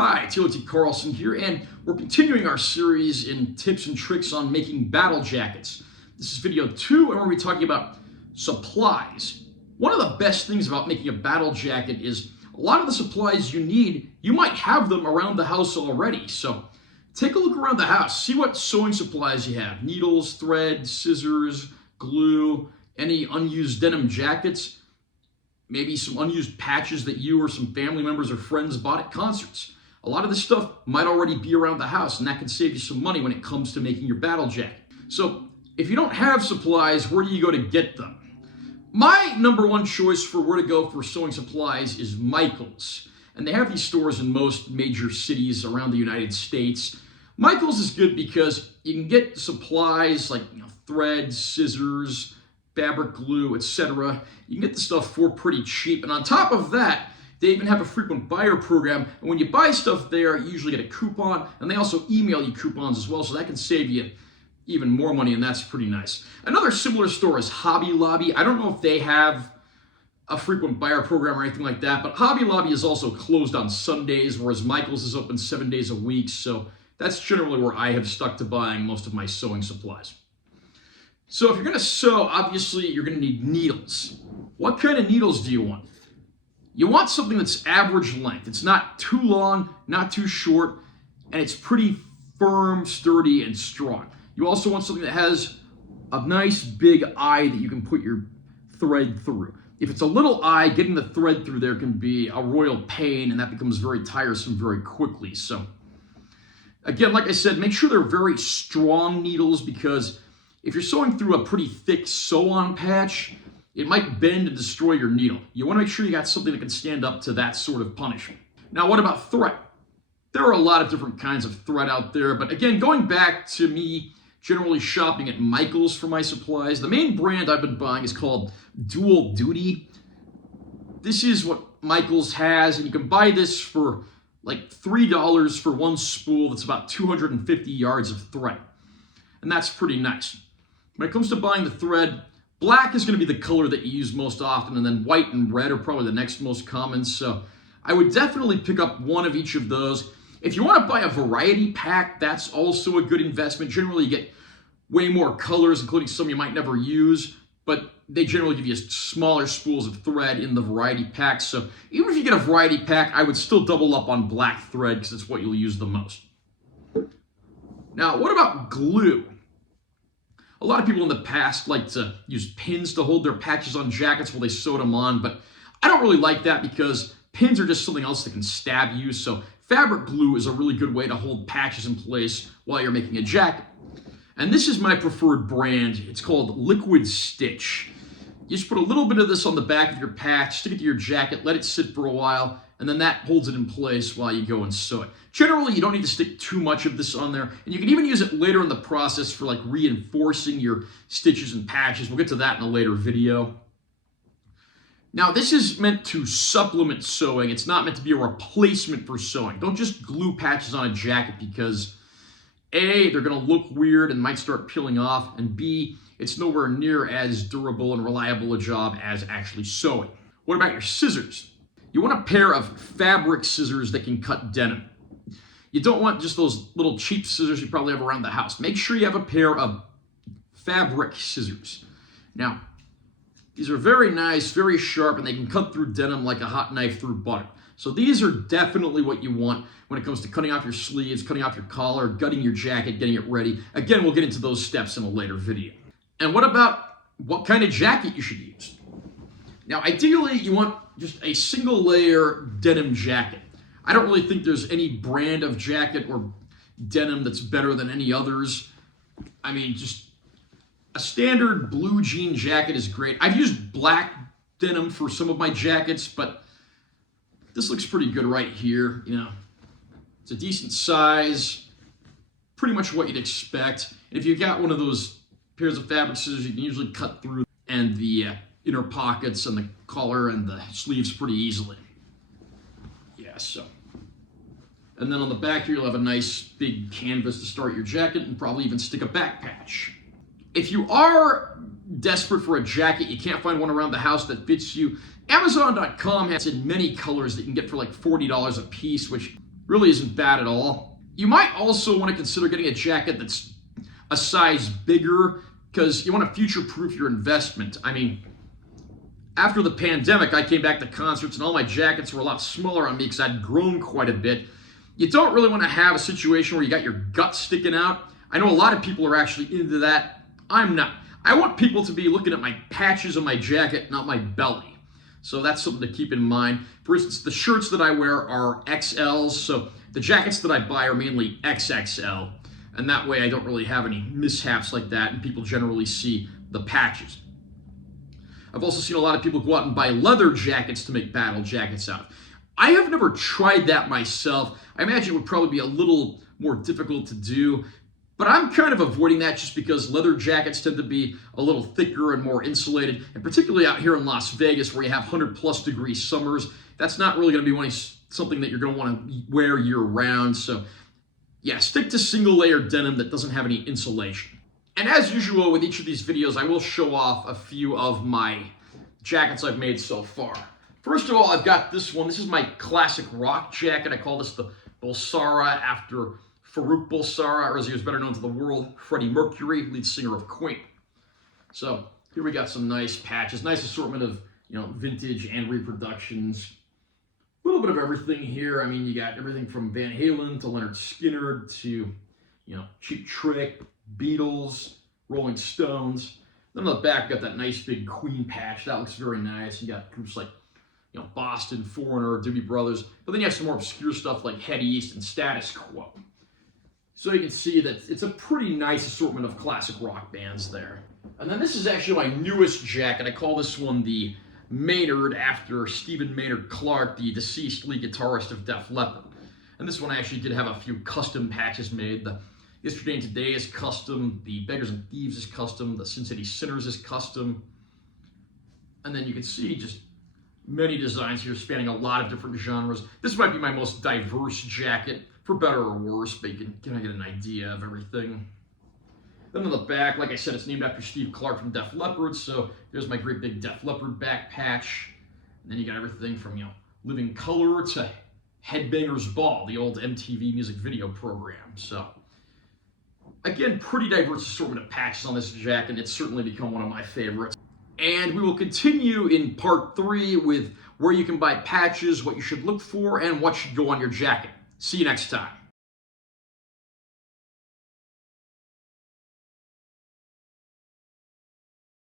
Hi, T. Carlson here, and we're continuing our series in tips and tricks on making battle jackets. This is video 2, and we're going to be talking about supplies. One of the best things about making a battle jacket is a lot of the supplies you need, you might have them around the house already. So take a look around the house, see what sewing supplies you have. Needles, thread, scissors, glue, any unused denim jackets, maybe some unused patches that you or some family members or friends bought at concerts. A lot of this stuff might already be around the house, and that can save you some money when it comes to making your battle jacket. So if you don't have supplies, where do you go to get them? My number one choice for where to go for sewing supplies is Michaels. And they have these stores in most major cities around the United States. Michaels is good because you can get supplies like thread, scissors, fabric glue, etc. You can get the stuff for pretty cheap. And on top of that, they even have a frequent buyer program, and when you buy stuff there, you usually get a coupon, and they also email you coupons as well, so that can save you even more money, and that's pretty nice. Another similar store is Hobby Lobby. I don't know if they have a frequent buyer program or anything like that, but Hobby Lobby is also closed on Sundays, whereas Michaels is open 7 days a week, so that's generally where I have stuck to buying most of my sewing supplies. So if you're going to sew, obviously you're going to need needles. What kind of needles do you want? You want something that's average length. It's not too long, not too short, and it's pretty firm, sturdy, and strong. You also want something that has a nice big eye that you can put your thread through. If it's a little eye, getting the thread through there can be a royal pain, and that becomes very tiresome very quickly. So again, like I said, make sure they're very strong needles, because if you're sewing through a pretty thick sew-on patch, it might bend and destroy your needle. You want to make sure you got something that can stand up to that sort of punishment. Now, what about thread? There are a lot of different kinds of thread out there, but again, going back to me generally shopping at Michaels for my supplies, the main brand I've been buying is called Dual Duty. This is what Michaels has, and you can buy this for like $3 for one spool that's about 250 yards of thread. And that's pretty nice. When it comes to buying the thread, black is going to be the color that you use most often, and then white and red are probably the next most common. So I would definitely pick up one of each of those. If you want to buy a variety pack, that's also a good investment. Generally, you get way more colors, including some you might never use, but they generally give you smaller spools of thread in the variety pack. So even if you get a variety pack, I would still double up on black thread because it's what you'll use the most. Now, what about glue? A lot of people in the past like to use pins to hold their patches on jackets while they sewed them on, but I don't really like that because pins are just something else that can stab you. So fabric glue is a really good way to hold patches in place while you're making a jacket. And this is my preferred brand. It's called Liquid Stitch. You just put a little bit of this on the back of your patch, stick it to your jacket, let it sit for a while, and then that holds it in place while you go and sew it. Generally, you don't need to stick too much of this on there, and you can even use it later in the process for like reinforcing your stitches and patches. We'll get to that in a later video. Now, this is meant to supplement sewing. It's not meant to be a replacement for sewing. Don't just glue patches on a jacket because A, they're going to look weird and might start peeling off, and B, it's nowhere near as durable and reliable a job as actually sewing. What about your scissors? You want a pair of fabric scissors that can cut denim. You don't want just those little cheap scissors you probably have around the house. Make sure you have a pair of fabric scissors. Now, these are very nice, very sharp, and they can cut through denim like a hot knife through butter. So these are definitely what you want when it comes to cutting off your sleeves, cutting off your collar, gutting your jacket, getting it ready. Again, we'll get into those steps in a later video. And what about what kind of jacket you should use? Now, ideally, you want just a single layer denim jacket. I don't really think there's any brand of jacket or denim that's better than any others. I mean, just a standard blue jean jacket is great. I've used black denim for some of my jackets, but this looks pretty good right here. It's a decent size, pretty much what you'd expect. And if you got one of those pairs of fabric scissors, you can usually cut through and the inner pockets and the collar and the sleeves pretty easily. Yeah, so. And then on the back here, you'll have a nice big canvas to start your jacket and probably even stick a back patch. If you are desperate for a jacket, you can't find one around the house that fits you, Amazon.com has in many colors that you can get for like $40 a piece, which Really isn't bad at all. You might also want to consider getting a jacket that's a size bigger because you want to future-proof your investment. I mean, after the pandemic, I came back to concerts and all my jackets were a lot smaller on me because I'd grown quite a bit. You don't really want to have a situation where you got your gut sticking out. I know a lot of people are actually into that. I'm not. I want people to be looking at my patches on my jacket, not my belly. So that's something to keep in mind. For instance, the shirts that I wear are XLs, so the jackets that I buy are mainly XXL. And that way I don't really have any mishaps like that, and people generally see the patches. I've also seen a lot of people go out and buy leather jackets to make battle jackets out of. I have never tried that myself. I imagine it would probably be a little more difficult to do, but I'm kind of avoiding that just because leather jackets tend to be a little thicker and more insulated, and particularly out here in Las Vegas where you have 100+ degree summers, that's not really going to be something that you're going to want to wear year round. So yeah, stick to single layer denim that doesn't have any insulation. And as usual with each of these videos, I will show off a few of my jackets I've made so far. First of all, I've got this one. This is my classic rock jacket. I call this the Bulsara after Farouk Bulsara, or as he was better known to the world, Freddie Mercury, lead singer of Queen. So here we got some nice patches, nice assortment of vintage and reproductions. A little bit of everything here. I mean, you got everything from Van Halen to Leonard Skinner to Cheap Trick, Beatles, Rolling Stones. Then on the back, got that nice big Queen patch. That looks very nice. You got groups like Boston, Foreigner, Doobie Brothers. But then you have some more obscure stuff like Head East and Status Quo. So you can see that it's a pretty nice assortment of classic rock bands there. And then this is actually my newest jacket. I call this one the Maynard after Stephen Maynard Clark, the deceased lead guitarist of Def Leppard. And this one actually did have a few custom patches made. The Yesterday and Today is custom, the Beggars and Thieves is custom, the Sin City Sinners is custom. And then you can see just many designs here spanning a lot of different genres. This might be my most diverse jacket, for better or worse, but you can kind of get an idea of everything. Then on the back, like I said, it's named after Steve Clark from Def Leppard, so there's my great big Def Leppard back patch. And then you got everything from, Living Color to Headbangers Ball, the old MTV music video program. So, again, pretty diverse assortment of patches on this jacket, and it's certainly become one of my favorites. And we will continue in part 3 with where you can buy patches, what you should look for, and what should go on your jacket. See you next time.